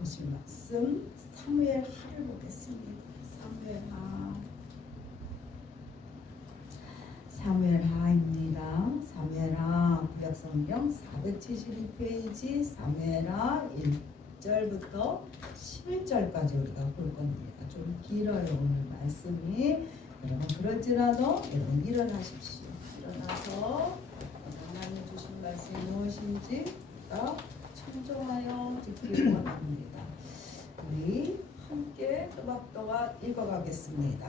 보실 말씀 사무엘하를 보겠습니다. 사무엘하입니다. 사무엘하 구약성경 472페이지 사무엘하 1절부터 11절까지 우리가 볼 겁니다. 좀 길어요 오늘 말씀이. 여러분 그럴지라도 여러분 일어나십시오. 일어나서 하나님 주신 말씀이 무엇인지 청정하여 듣기 원합니다. 우리 함께 또박또박 읽어가겠습니다.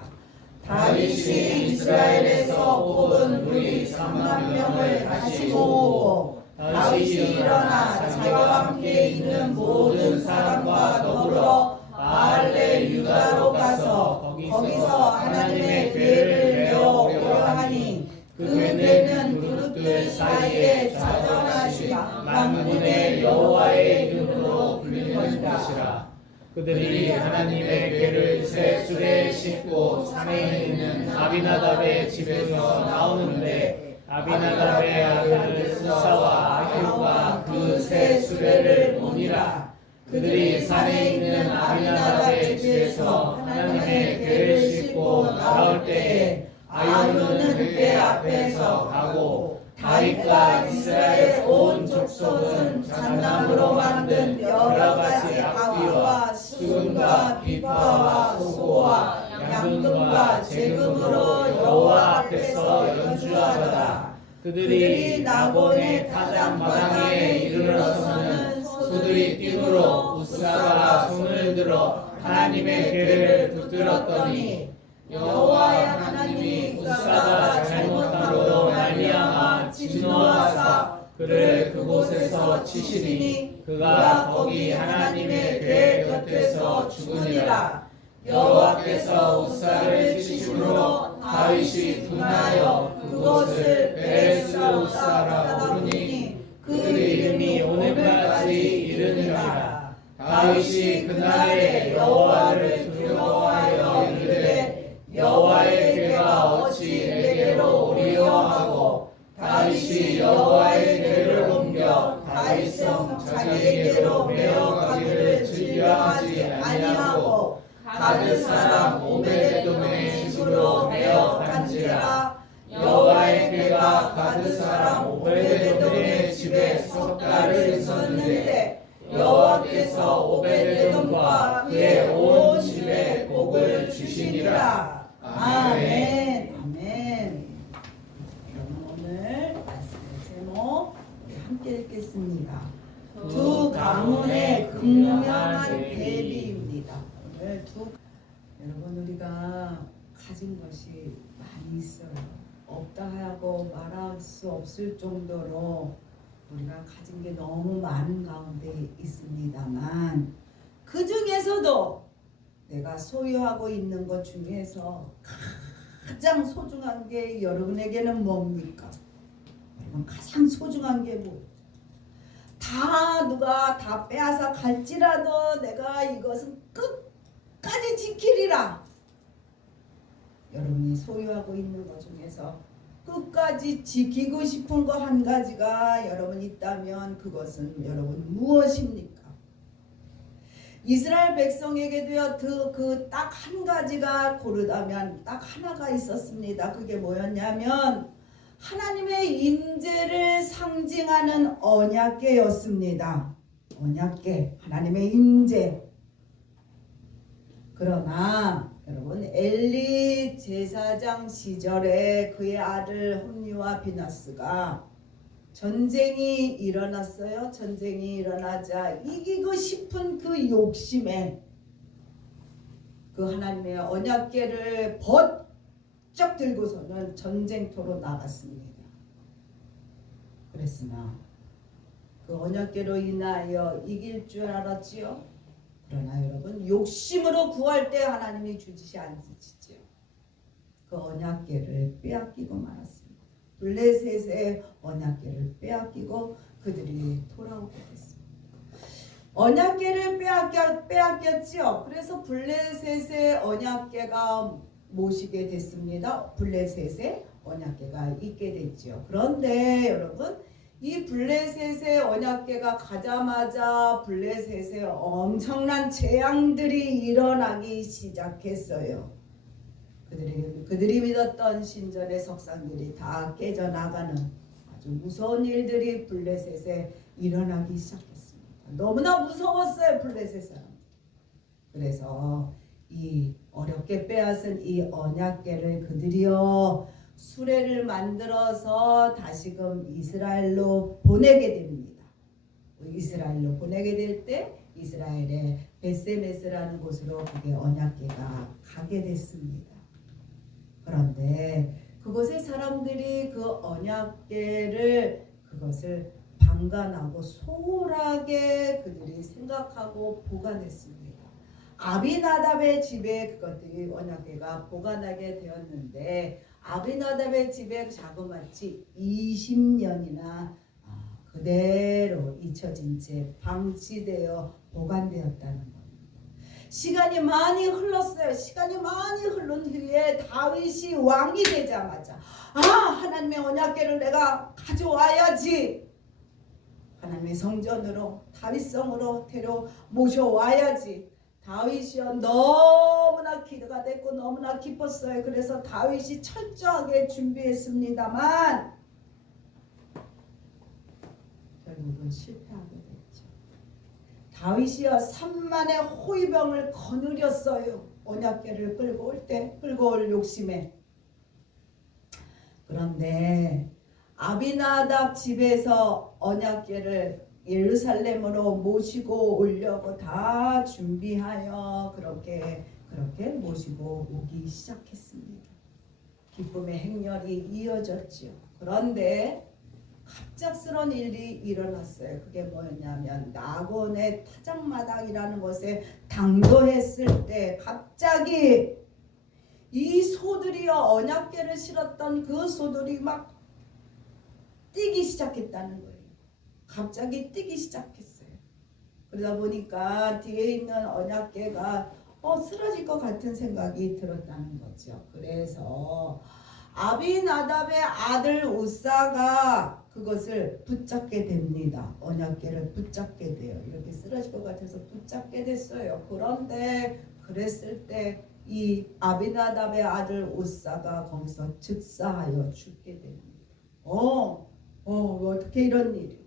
다윗이 이스라엘에서 뽑은 무리 3만 명을 다시 모으고 다윗이 일어나 자기와 함께 있는 모든 사람과 더불어 바알레 유다로 가서 거기서 하나님의 궤를 메어 오려 하니 그 궤는 그룹들 사이에 좌전하신 만군의 여호와의 이름으로 불리는 것이라. 그들이 하나님의 궤를 새 수레에 싣고 산에 있는 아비나답의 집에서 나오는데 아비나답의 아들 우사와 아히오가 그 새 수레를 모니라. 그들이 산에 있는 아비나답의 집에서 하나님의 궤를 싣고 나올 때에 아히오는 궤 앞에서 가고 다윗과 이스라엘 온 족속은 잣나무로 만든 여러 가지 악기와 수금과 비파와 소고와 양금과 제금으로 여호와 앞에서 연주하더라. 그들이 나본의 타작 마당에 이르러서는 소들이 뛰므로 우사가 손을 들어 하나님의 궤를 붙들었더니 여호와의 하나님이 우사가 잘못함으로 말미암아 진노하사 그를 그곳에서 치시니 그가 거기 하나님의 궤 곁에서 죽으니라. 여호와께서 우사를 치심으로 다윗이 분하여 그곳을 베레스 우사라 부르니 그 이름이 오늘까지 이르니라. 다윗이 그날에 여호와를 두려워하여 이르되 여호와의 궤가 어찌 내게로 오리요 하고 다윗이 여호와의 궤를 옮겨 다윗성 자기에게로 메어가기를 즐겨하지 아니하고 가드 사람 오베데돔의 집으로 메어간지라. 여호와의 궤가 가드 사람 오베데돔의 집에 석 달을 있었는데 여호와께서 오베데돔과 그의 온 집에 복을 주시니라. 아멘. 아멘. 그럼 오늘 말씀의 제목 우리 함께 읽겠습니다. 두 가문의 극명한 대비입니다. 오늘 여러분 우리가 가진 것이 많이 있어요. 없다 하고 말할 수 없을 정도로 우리가 가진 게 너무 많은 가운데 있습니다만 그 중에서도 내가 소유하고 있는 것 중에서 가장 소중한 게 여러분에게는 뭡니까? 여러분 가장 소중한 게 뭐? 다 누가 다 빼앗아 갈지라도 내가 이것은 끝까지 지키리라. 여러분이 소유하고 있는 것 중에서 끝까지 지키고 싶은 거 한 가지가 여러분 있다면 그것은 여러분 무엇입니까? 이스라엘 백성에게도요 그 딱 한 가지가 고르다면 딱 하나가 있었습니다. 그게 뭐였냐면 하나님의 임재를 상징하는 언약궤였습니다. 언약궤, 하나님의 임재. 그러나 여러분 엘리 제사장 시절에 그의 아들 홈리와 비나스가 전쟁이 일어났어요. 전쟁이 일어나자 이기고 싶은 그 욕심에 그 하나님의 언약궤를 번쩍 들고서는 전쟁터로 나갔습니다. 그랬으나 그 언약궤로 인하여 이길 줄 알았지요. 그러나 여러분 욕심으로 구할 때 하나님이 주지 않으시지요. 그 언약궤를 빼앗기고 말았습니다. 블레셋의 언약궤를 빼앗기고 그들이 돌아오게 됐습니다. 언약궤를 빼앗겼지요. 그래서 블레셋의 언약궤가 모시게 됐습니다. 블레셋의 언약궤가 있게 됐지요. 그런데 여러분 이 블레셋의 언약궤가 가자마자 블레셋에 엄청난 재앙들이 일어나기 시작했어요. 그들이 믿었던 신전의 석상들이 다 깨져나가는 아주 무서운 일들이 블레셋에 일어나기 시작했습니다. 너무나 무서웠어요, 블레셋 사람. 그래서 이 어렵게 빼앗은 이 언약궤를 그들이요 수레를 만들어서 다시금 이스라엘로 보내게 됩니다. 이스라엘로 보내게 될 때 이스라엘의 베세메스라는 곳으로 그게 언약궤가 가게 됐습니다. 그런데 그곳의 사람들이 그 언약궤를 그것을 방관하고 소홀하게 그들이 생각하고 보관했습니다. 아비나답의 집에 그것들이 언약궤가 보관하게 되었는데 아비나답의 집에 자그마치 20년이나 그대로 잊혀진 채 방치되어 보관되었다는 겁니다. 시간이 많이 흘렀어요. 시간이 많이 흐른 후에 다윗이 왕이 되자마자 하나님의 언약궤를 내가 가져와야지. 하나님의 성전으로 다윗성으로 데려 모셔와야지. 다윗이요 너무나 기대가 됐고 너무나 기뻤어요. 그래서 다윗이 철저하게 준비했습니다만 결국은 실패하게 됐죠. 다윗이요 3만의 호위병을 거느렸어요. 언약궤를 끌고 올 욕심에. 그런데 아비나답 집에서 언약궤를 예루살렘으로 모시고 오려고 다 준비하여 그렇게 모시고 오기 시작했습니다. 기쁨의 행렬이 이어졌지요. 그런데 갑작스러운 일이 일어났어요. 그게 뭐였냐면 나곤의 타작마당이라는 곳에 당도했을 때 갑자기 이 소들이요 언약궤를 실었던 그 소들이 막 뛰기 시작했다는 거예요. 갑자기 뛰기 시작했어요. 그러다 보니까 뒤에 있는 언약궤가 쓰러질 것 같은 생각이 들었다는 거죠. 그래서 아비나답의 아들 우사가 그것을 붙잡게 됩니다. 언약궤를 붙잡게 돼요. 이렇게 쓰러질 것 같아서 붙잡게 됐어요. 그런데 그랬을 때 이 아비나답의 아들 우사가 거기서 즉사하여 죽게 됩니다. 어떻게 이런 일이?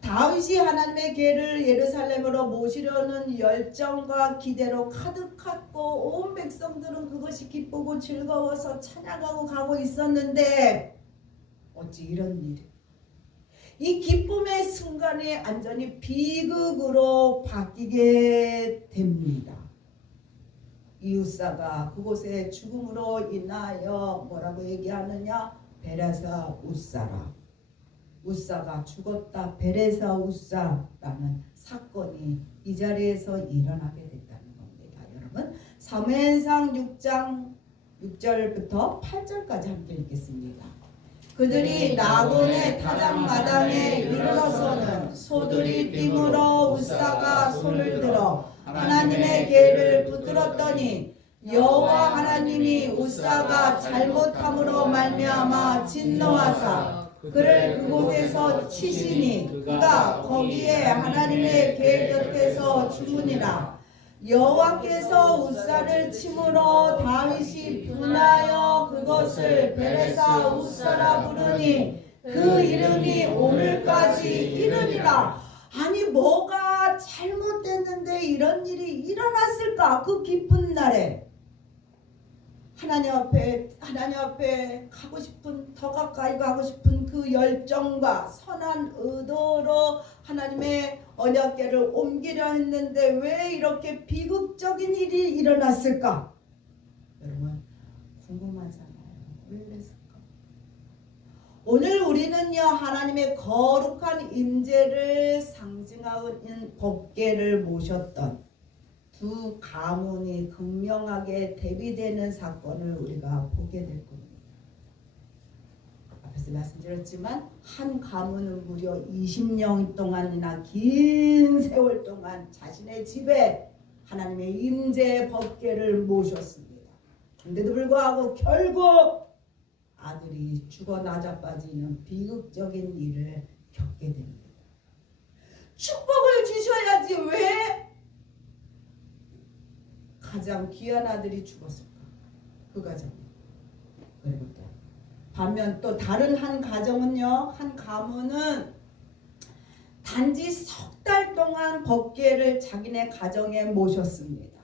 다윗이 하나님의 궤를 예루살렘으로 모시려는 열정과 기대로 가득했고 온 백성들은 그것이 기쁘고 즐거워서 찬양하고 가고 있었는데 어찌 이런 일이? 이 기쁨의 순간이 완전히 비극으로 바뀌게 됩니다. 이웃사가 그곳에 죽음으로 인하여 뭐라고 얘기하느냐? 베레사 우사라. 우사가 죽었다. 베레사 우사라는 사건이 이 자리에서 일어나게 됐다는 겁니다. 여러분 사무엘상 6장 6절부터 8절까지 함께 읽겠습니다. 그들이 나곤의 타작마당에 이르러서는 소들이 뛰므로 우사가 손을 들어 하나님의 궤를 붙들었더니 여호와 하나님이 우사가 잘못함으로 말미암아 진노하사 그를 그곳에서 치시니 그가 거기에 하나님의 궤 곁에서 죽으니라. 여호와께서 우사를 침으로 다윗이 분하여 그것을 베레사 우사라 부르니 그 이름이 오늘까지 이르니라. 아니 뭐가 잘못됐는데 이런 일이 일어났을까? 그 기쁜 날에 하나님 앞에 가고 싶은, 더 가까이 가고 싶은 그 열정과 선한 의도로 하나님의 언약궤를 옮기려 했는데 왜 이렇게 비극적인 일이 일어났을까? 여러분 궁금하잖아요. 왜 그랬을까? 오늘 우리는요 하나님의 거룩한 임재를 상징하는 법궤를 모셨던 두 가문이 극명하게 대비되는 사건을 우리가 보게 될 겁니다. 앞에서 말씀드렸지만 한 가문은 무려 20년 동안이나 긴 세월 동안 자신의 집에 하나님의 임재 법궤를 모셨습니다. 그런데도 불구하고 결국 아들이 죽어 나자빠지는 비극적인 일을 겪게 됩니다. 축복을 주셔야지 왜 가장 귀한 아들이 죽었을까? 그 가정이. 그리고 또 반면 또 다른 한 가정은요, 한 가문은 단지 석 달 동안 법궤를 자기네 가정에 모셨습니다.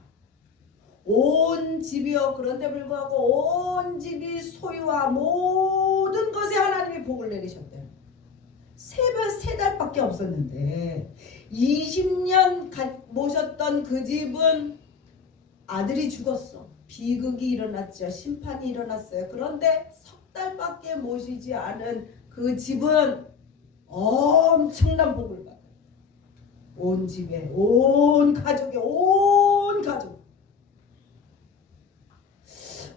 온 집이요. 그런데 불구하고 온 집이 소유와 모든 것에 하나님이 복을 내리셨대요. 세 달밖에 없었는데 20년 모셨던 그 집은 아들이 죽었어. 비극이 일어났죠. 심판이 일어났어요. 그런데 석 달밖에 모시지 않은 그 집은 엄청난 복을 받아요. 온 집에, 온 가족에, 온 가족.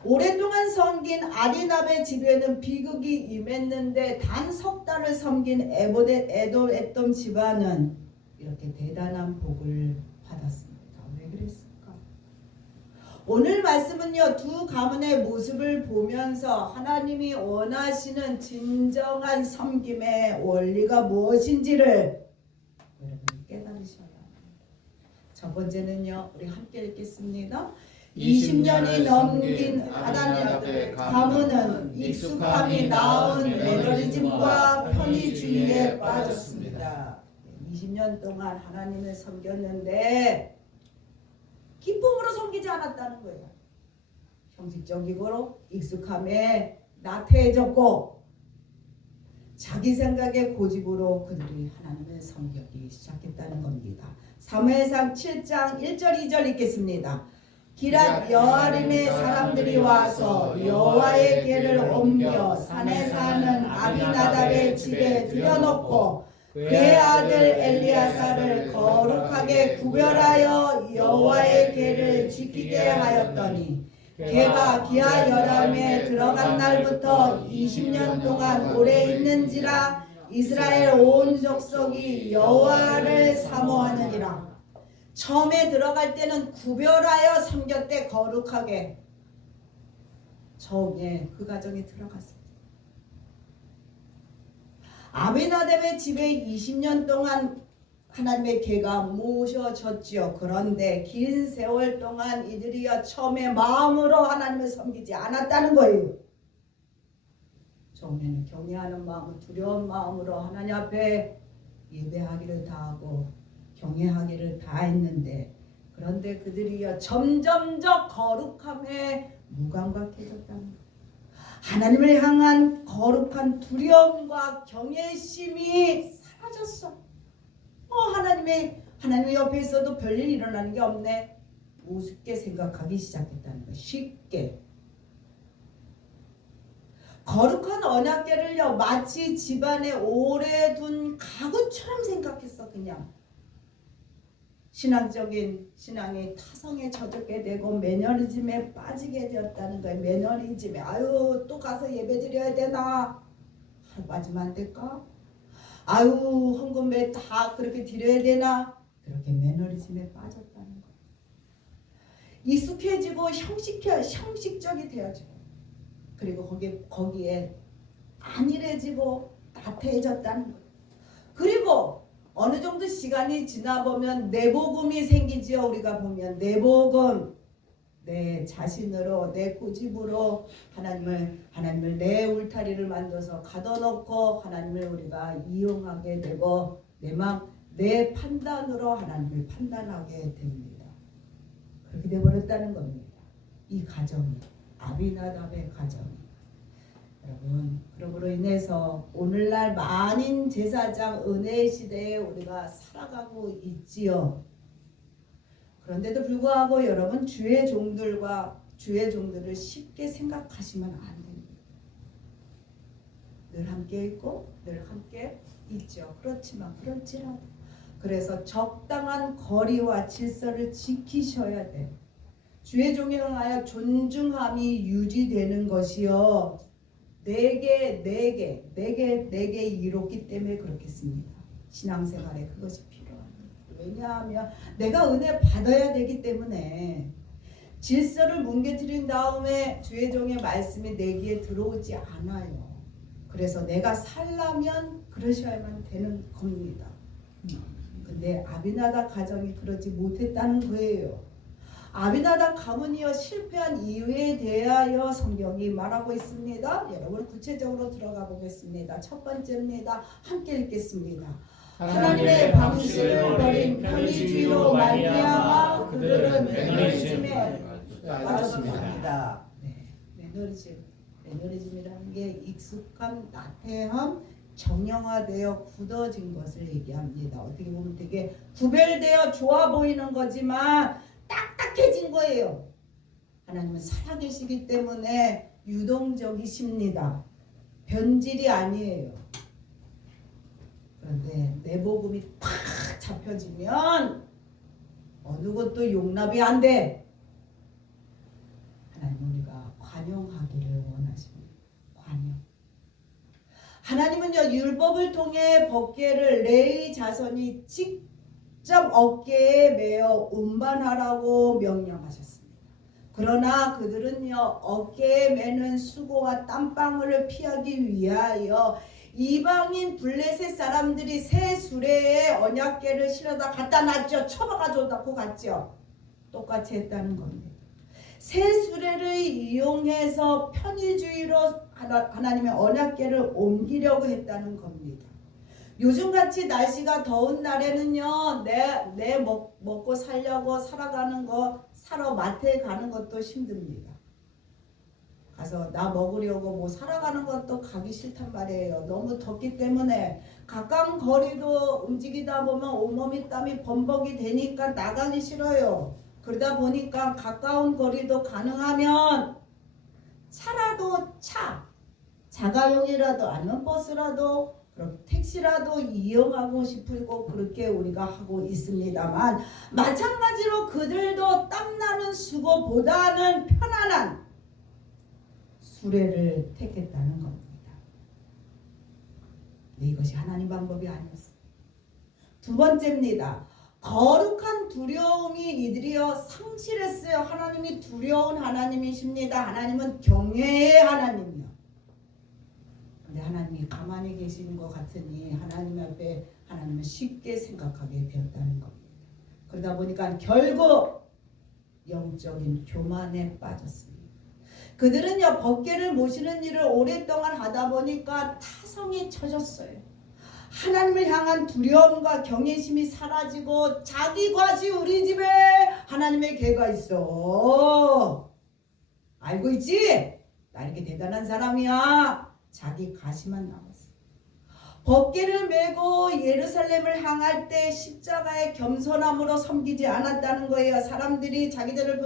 오랫동안 섬긴 아디납의 집에는 비극이 임했는데 단 석 달을 섬긴 에돔 집안은 이렇게 대단한 복을 받았습니다. 왜 그랬을까? 오늘 말씀은요, 두 가문의 모습을 보면서 하나님이 원하시는 진정한 섬김의 원리가 무엇인지를 여러분 깨달으셔야 합니다. 첫 번째는요, 우리 함께 읽겠습니다. 20년이 넘긴 아디납의 가문은 익숙함이 낳은 매너리즘과 편의주의에 빠졌습니다. 20년 동안 하나님을 섬겼는데 기쁨으로 섬기지 않았다는 거예요. 형식적이고 익숙함에 나태해졌고 자기 생각의 고집으로 그들이 하나님을 섬기기 시작했다는 겁니다. 사무엘상 7장 1절 2절 읽겠습니다. 기랏 여아림의 사람들이 와서 여호와의 궤를 옮겨 산에 사는 아비나답의 집에 들여놓고 그의 아들 엘리야사를 거룩하게 구별하여 여호와의 궤를 지키게 하였더니 걔가 기하 여람에 들어간 날부터 20년 동안 오래 있는지라 이스라엘 온 족속이 여호와를 사모하느니라. 처음에 들어갈 때는 구별하여 섬겼대. 거룩하게. 처음에 그 가정에 들어갔습니다. 아비나답의 집에 20년 동안 하나님의 궤가 모셔졌지요. 그런데 긴 세월 동안 이들이여 처음에 마음으로 하나님을 섬기지 않았다는 거예요. 처음에는 경외하는 마음, 두려운 마음으로 하나님 앞에 예배하기를 다하고 경외하기를 다했는데, 그런데 그들이여 점점적 거룩함에 무감각해졌다는 거예요. 하나님을 향한 거룩한 두려움과 경외심이 사라졌어. 하나님의 옆에 있어도 별일 일어나는 게 없네. 우습게 생각하기 시작했다는 거예요. 쉽게. 거룩한 언약궤를요, 마치 집안에 오래 둔 가구처럼 생각했어. 그냥 신앙이 타성에 젖게 되고 매너리즘에 빠지게 되었다는 거예요. 매너리즘에 또 가서 예배 드려야 되나? 하루 빠지면 안 될까? 헌금에 다 그렇게 드려야 되나? 그렇게 매너리즘에 빠졌다는 거예요. 익숙해지고 형식적이 되어지고, 그리고 거기에 안일해지고 나태해졌다는 거예요. 그리고 어느 정도 시간이 지나보면 내복음이 생기지요. 우리가 보면 내복음, 내 자신으로, 내 고집으로 하나님을 내 울타리를 만들어서 가둬놓고 하나님을 우리가 이용하게 되고 내 판단으로 하나님을 판단하게 됩니다. 그렇게 되어버렸다는 겁니다. 이 가정이, 아비나답의 가정이. 여러분, 그러므로 인해서 오늘날 만인 제사장 은혜의 시대에 우리가 살아가고 있지요. 그런데도 불구하고 여러분, 주의 종들을 쉽게 생각하시면 안 됩니다. 늘 함께 있고 늘 함께 있죠. 그렇지라도 그래서 적당한 거리와 질서를 지키셔야 돼요. 주의 종에 응하여 존중함이 유지되는 것이요, 내게 이롭기 때문에 그렇겠습니다. 신앙생활에 그것이 필요합니다. 왜냐하면 내가 은혜 받아야 되기 때문에, 질서를 뭉개뜨린 다음에 주의 종의 말씀이 내 귀에 들어오지 않아요. 그래서 내가 살려면 그러셔야만 되는 겁니다. 근데 아비나답 가정이 그러지 못했다는 거예요. 아비나답 가문이요 실패한 이유에 대하여 성경이 말하고 있습니다. 여러분 구체적으로 들어가 보겠습니다. 첫 번째입니다. 함께 읽겠습니다. 하나님의 방식을 버린 편의주의로 말미암아 그들은 매너리즘에 빠졌습니다. 매너리즘이라는 게 익숙한 나태함, 정형화되어 굳어진 것을 얘기합니다. 어떻게 보면 되게 구별되어 좋아 보이는 거지만 딱딱해진 거예요. 하나님은 살아계시기 때문에 유동적이십니다. 변질이 아니에요. 그런데 내복음이 팍 잡혀지면 어느 것도 용납이 안 돼. 하나님은 우리가 관용하기를 원하십니다. 관용. 하나님은요 율법을 통해 법궤를 레위 자손이 직접 어깨에 메어 운반하라고 명령하셨습니다. 그러나 그들은요 어깨에 매는 수고와 땀방울을 피하기 위하여 이방인 블레셋 사람들이 새 수레에 언약궤를 실어다 갖다 놨죠. 쳐박아줘 놓고 갔죠. 똑같이 했다는 겁니다. 새 수레를 이용해서 편의주의로 하나님의 언약궤를 옮기려고 했다는 겁니다. 요즘같이 날씨가 더운 날에는요 내 먹고 살려고 살아가는 거 사러 마트에 가는 것도 힘듭니다. 가서 나 먹으려고 뭐 살아가는 것도 가기 싫단 말이에요. 너무 덥기 때문에 가까운 거리도 움직이다 보면 온몸이 땀이 범벅이 되니까 나가기 싫어요. 그러다 보니까 가까운 거리도 가능하면 차라도 자가용이라도 아니면 버스라도 그럼 택시라도 이용하고 싶고 그렇게 우리가 하고 있습니다만 마찬가지로 그들도 땀나는 수고보다는 편안한 수레를 택했다는 겁니다. 근데 이것이 하나님 방법이 아니었습니다. 두 번째입니다. 거룩한 두려움이 이들이여 상실했어요. 하나님이 두려운 하나님이십니다. 하나님은 경외의 하나님이요. 근데 하나님이 가만히 계시는 것 같으니 하나님 앞에 하나님은 쉽게 생각하게 되었다는 겁니다. 그러다 보니까 결국 영적인 교만에 빠졌습니다. 그들은요 법궤를 모시는 일을 오랫동안 하다 보니까 타성이 쳐졌어요. 하나님을 향한 두려움과 경외심이 사라지고 자기 과시 우리 집에 하나님의 궤가 있어. 알고 있지? 나 이렇게 대단한 사람이야. 자기 과시만 남았어. 법궤를 메고 예루살렘을 향할 때 십자가의 겸손함으로 섬기지 않았다는 거예요. 사람들이 자기들을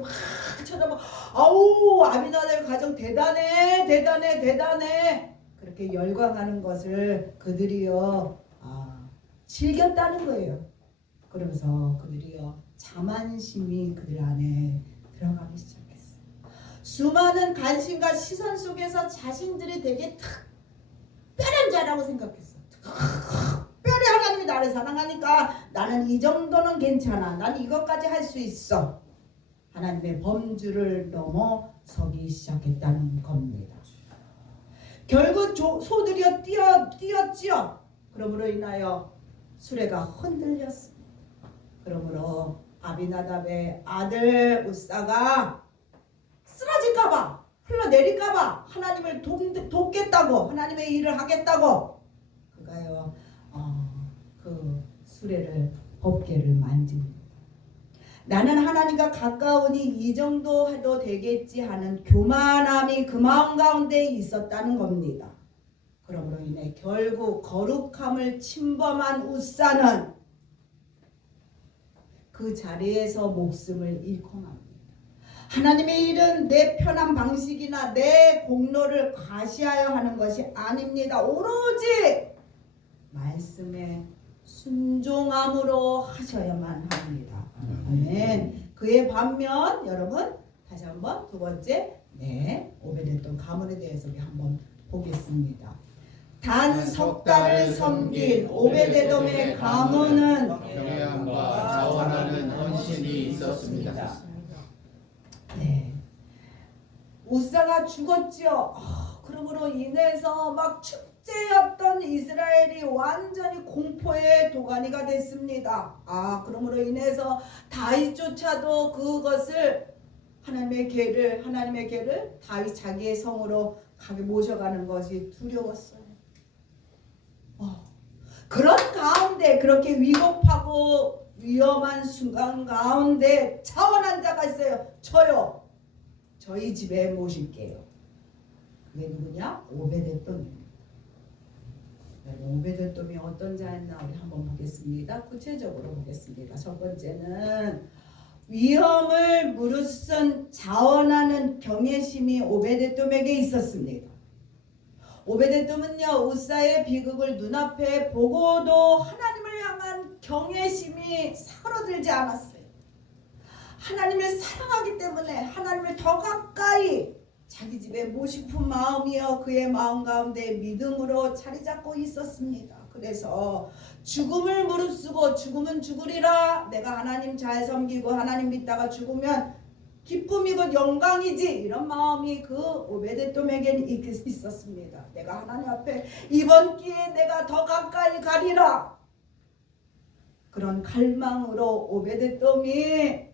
막 쳐다봐. 아우 아비나답 가정 대단해. 그렇게 열광하는 것을 그들이요 즐겼다는 거예요. 그러면서 그들이요 자만심이 그들 안에 들어가기 시작했어요. 수많은 관심과 시선 속에서 자신들이 되게 특별한 자라고 생각했어. 특별히 하나님이 나를 사랑하니까 나는 이 정도는 괜찮아. 난 이것까지 할 수 있어. 하나님의 범주를 넘어서기 시작했다는 겁니다. 결국 소들이여 뛰었지요. 그러므로 인하여 수레가 흔들렸습니다. 그러므로 아비나답의 아들 우사가 쓰러질까봐 흘러내릴까봐 하나님을 돕겠다고 하나님의 일을 하겠다고 그가요 그 수레를 법궤를 만집니다. 나는 하나님과 가까우니 이 정도 해도 되겠지 하는 교만함이 그 마음 가운데 있었다는 겁니다. 그러므로 인해 결국 거룩함을 침범한 우사는 그 자리에서 목숨을 잃고 맙니다. 하나님의 일은 내 편한 방식이나 내 공로를 과시하여 하는 것이 아닙니다. 오로지 말씀에 순종함으로 하셔야만 합니다. 아멘. 그의 반면 여러분 다시 한번 두 번째 오베데돔 가문에 대해서 우리 한번 보겠습니다. 단 석 달을 섬긴 오베데돔의 가문은 경외함과 자원하는 헌신이 있었습니다. 우사가 죽었지요. 그러므로 인해서 막 축제였던 이스라엘이 완전히 공포의 도가니가 됐습니다. 그러므로 인해서 다윗조차도 그것을 하나님의 개를 다윗 자기의 성으로 가게 모셔가는 것이 두려웠어요. 그런 가운데 그렇게 위급하고 위험한 순간 가운데 차원한 자가 있어요. 저요. 저희 집에 모실게요. 그게 누구냐? 오베데돔입니다. 오베데돔이 어떤 자였나 우리 한번 보겠습니다. 구체적으로 보겠습니다. 첫 번째는 위험을 무릅쓴 자원하는 경외심이 오베데돔에게 있었습니다. 오베데돔은요 우사의 비극을 눈앞에 보고도 하나님을 향한 경외심이 사그러들지 않았어요. 하나님을 사랑하기 때문에 하나님을 더 가까이 자기 집에 모시픈 마음이여 그의 마음 가운데 믿음으로 자리 잡고 있었습니다. 그래서 죽음을 무릅쓰고 죽으면 죽으리라, 내가 하나님 잘 섬기고 하나님 믿다가 죽으면 기쁨이고 영광이지, 이런 마음이 그 오베데돔에게는 있었습니다. 내가 하나님 앞에 이번 기회에 내가 더 가까이 가리라, 그런 갈망으로 오베데돔이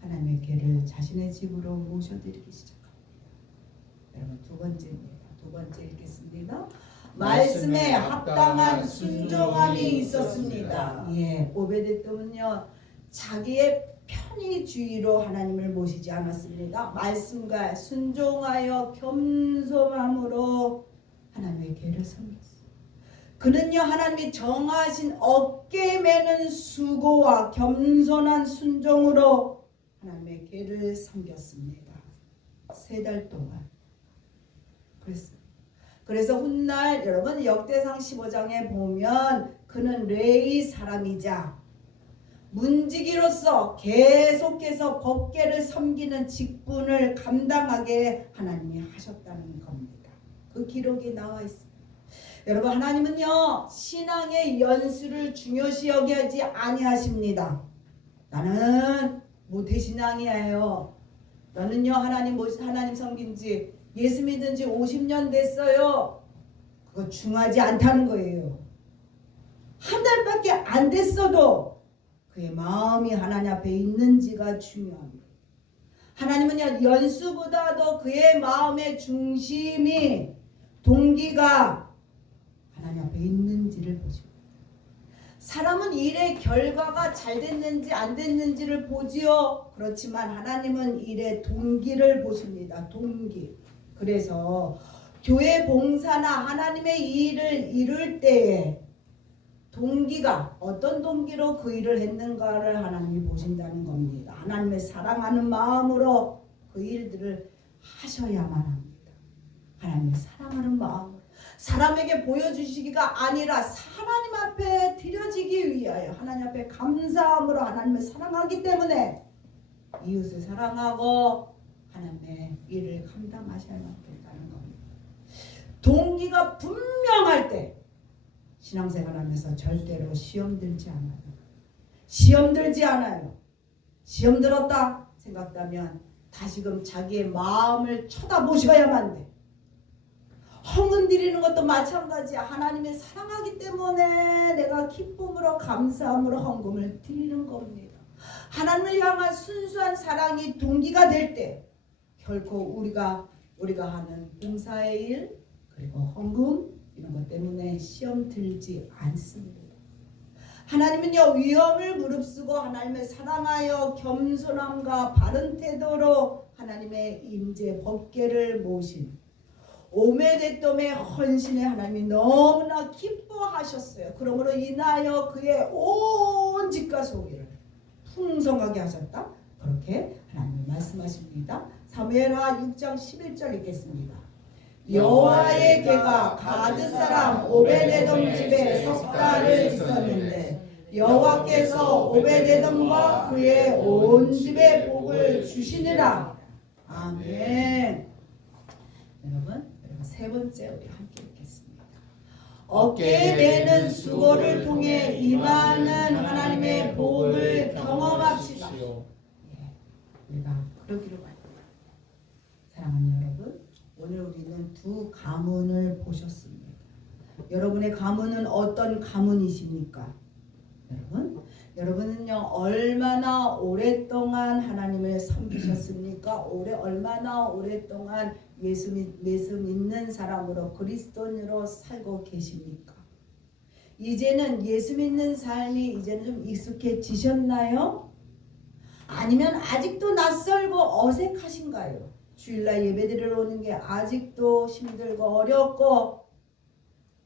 하나님의 개를 자신의 집으로 모셔드리기 시작합니다. 여러분 두 번째입니다. 두 번째 읽겠습니다. 말씀에 합당한 순종함이 있었습니다. 오베데돔은요 자기의 편의주의로 하나님을 모시지 않았습니다. 말씀과 순종하여 겸손함으로 하나님의 개를 섬겼어요. 그는요 하나님이 정하신 어깨 매는 수고와 겸손한 순종으로 하나님의 개를 섬겼습니다. 3달 동안. 그래서 훗날 여러분 역대상 15장에 보면 그는 레위 사람이자 문지기로서 계속해서 법궤를 섬기는 직분을 감당하게 하나님이 하셨다는 겁니다. 그 기록이 나와 있습니다. 여러분 하나님은요 신앙의 연수를 중요시 여기지 아니하십니다. 나는 모태신앙이에요. 너는요 하나님 섬긴 지 예수 믿은 지 50년 됐어요. 그거 중요하지 않다는 거예요. 한 달밖에 안 됐어도 그의 마음이 하나님 앞에 있는지가 중요합니다. 하나님은요 연수보다도 그의 마음의 중심이 동기가 하나님 앞에 있는지를 보십니다. 사람은 일의 결과가 잘 됐는지 안 됐는지를 보지요. 그렇지만 하나님은 일의 동기를 보십니다. 동기. 그래서 교회 봉사나 하나님의 일을 이룰 때에 동기가 어떤 동기로 그 일을 했는가를 하나님이 보신다는 겁니다. 하나님을 사랑하는 마음으로 그 일들을 하셔야만 합니다. 하나님을 사랑하는 마음으로 사람에게 보여주시기가 아니라 하나님 앞에 드려지기 위하여 하나님 앞에 감사함으로 하나님을 사랑하기 때문에 이웃을 사랑하고 하나님의 일을 감당하셔야만 된다는 겁니다. 동기가 분명할 때 신앙생활하면서 절대로 시험 들지 않아요. 시험 들지 않아요. 시험 들었다 생각하면 다시금 자기의 마음을 쳐다보셔야만 돼. 헌금 드리는 것도 마찬가지야. 하나님을 사랑하기 때문에 내가 기쁨으로 감사함으로 헌금을 드리는 겁니다. 하나님을 향한 순수한 사랑이 동기가 될 때 결코 우리가 하는 봉사의 일 그리고 헌금 이런 것 때문에 시험 들지 않습니다. 하나님은요 위험을 무릅쓰고 하나님을 사랑하여 겸손함과 바른 태도로 하나님의 임재 법궤를 모신 오베데돔의 헌신에 하나님이 너무나 기뻐하셨어요. 그러므로 인하여 그의 온 집과 소유를 풍성하게 하셨다. 그렇게 하나님이 말씀하십니다. 사무엘하 6장 11절 읽겠습니다. 여호와의 개가 가드 사람 오베데돔 집에 석 달을 있었는데 여호와께서 오베데돔과 그의 온 집에 복을 주시니라. 아멘. 여러분 세 번째 우리 함께 읽겠습니다. 어깨에 매는 수고를 통해 임하는 하나님의 복을 경험합시다. 우리가 그러기를 바랍니다. 여러분 두 가문을 보셨습니다. 여러분의 가문은 어떤 가문이십니까? 여러분은요 얼마나 오랫동안 하나님을 섬기셨습니까? 얼마나 오랫동안 예수 믿는 사람으로 그리스도인으로 살고 계십니까? 이제는 예수 믿는 삶이 이제는 좀 익숙해지셨나요? 아니면 아직도 낯설고 어색하신가요? 주일날 예배드리러 오는 게 아직도 힘들고 어렵고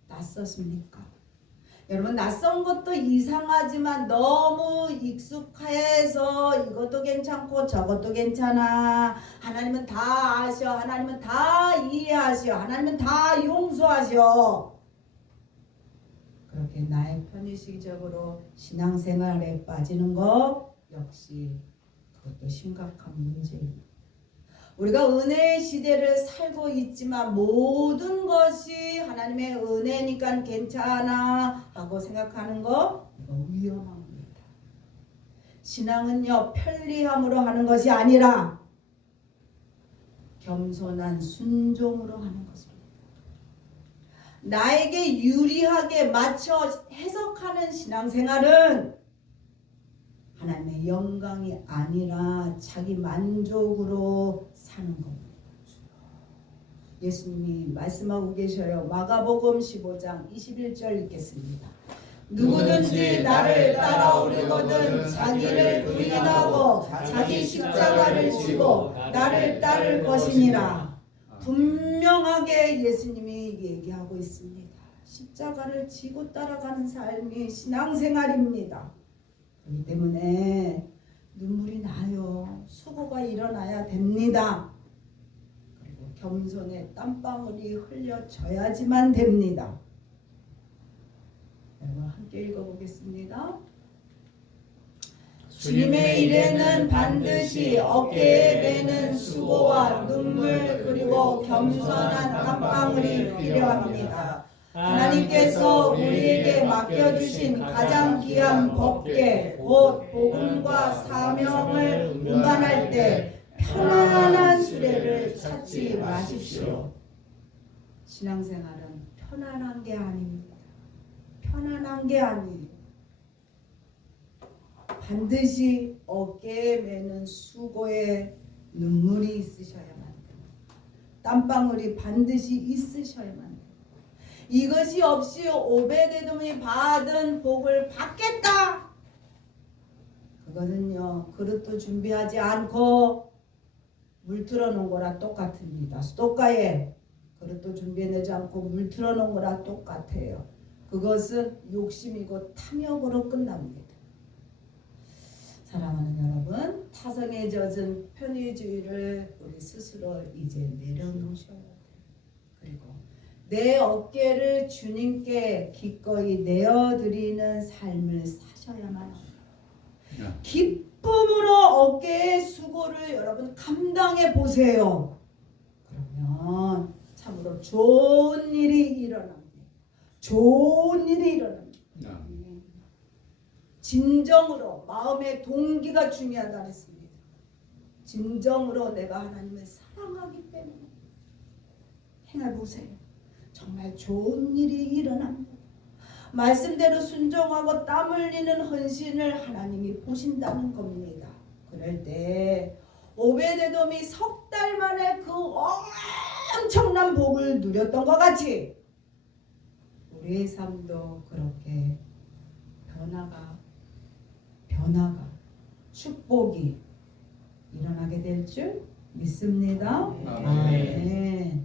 낯섰습니까? 여러분 낯선 것도 이상하지만 너무 익숙해서 이것도 괜찮고 저것도 괜찮아. 하나님은 다 아셔. 하나님은 다 이해하셔. 하나님은 다 용서하셔. 그렇게 나의 편의시적으로 신앙생활에 빠지는 거 역시 그것도 심각한 문제입니다. 우리가 은혜의 시대를 살고 있지만 모든 것이 하나님의 은혜니까 괜찮아 하고 생각하는 거 이거 위험합니다. 신앙은요 편리함으로 하는 것이 아니라 겸손한 순종으로 하는 것입니다. 나에게 유리하게 맞춰 해석하는 신앙생활은 하나님의 영광이 아니라 자기 만족으로 사는 겁니다. 예수님이 말씀하고 계셔요. 마가복음 15장 21절 읽겠습니다. 누구든지 나를 따라오려거든 자기를 부인하고 자기 십자가를 지고 나를 따를 것이니라. 분명하게 예수님이 얘기하고 있습니다. 십자가를 지고 따라가는 삶이 신앙생활입니다. 그렇기 때문에 눈물이 나요. 수고가 일어나야 됩니다. 그리고 겸손의 땀방울이 흘려져야지만 됩니다. 여러분 함께 읽어보겠습니다. 주님의 일에는 반드시 어깨에 매는 수고와 눈물 그리고 겸손한 땀방울이 필요합니다. 하나님께서 우리에게 맡겨주신 가장 귀한 법궤 곧 복음과 사명을 운반할 때 편안한 수레를 찾지 마십시오. 신앙생활은 편안한 게 아닙니다. 편안한 게 아니에요. 반드시 어깨에 매는 수고에 눈물이 있으셔야만 됩니다. 땀방울이 반드시 있으셔야만 됩니다. 이것이 없이 오베데돔이 받은 복을 받겠다. 그거는요 그릇도 준비하지 않고 물 틀어놓은 거랑 똑같습니다. 수도가에 그릇도 준비해내지 않고 물 틀어놓은 거랑 똑같아요. 그것은 욕심이고 탐욕으로 끝납니다. 사랑하는 여러분, 타성에 젖은 편의주의를 우리 스스로 이제 내려놓으셔야 돼요. 그리고 내 어깨를 주님께 기꺼이 내어드리는 삶을 사셔야만 합니다. 기쁨으로 어깨의 수고를 여러분 감당해 보세요. 그러면 참으로 좋은 일이 일어납니다. 좋은 일이 일어납니다. 진정으로 마음의 동기가 중요하다 했습니다. 진정으로 내가 하나님을 사랑하기 때문에 행해보세요. 정말 좋은 일이 일어납니다. 말씀대로 순종하고 땀 흘리는 헌신을 하나님이 보신다는 겁니다. 그럴 때 오베데돔이 석 달 만에 그 엄청난 복을 누렸던 것 같이 우리의 삶도 그렇게 변화가 축복이 일어나게 될 줄 믿습니다. 아멘.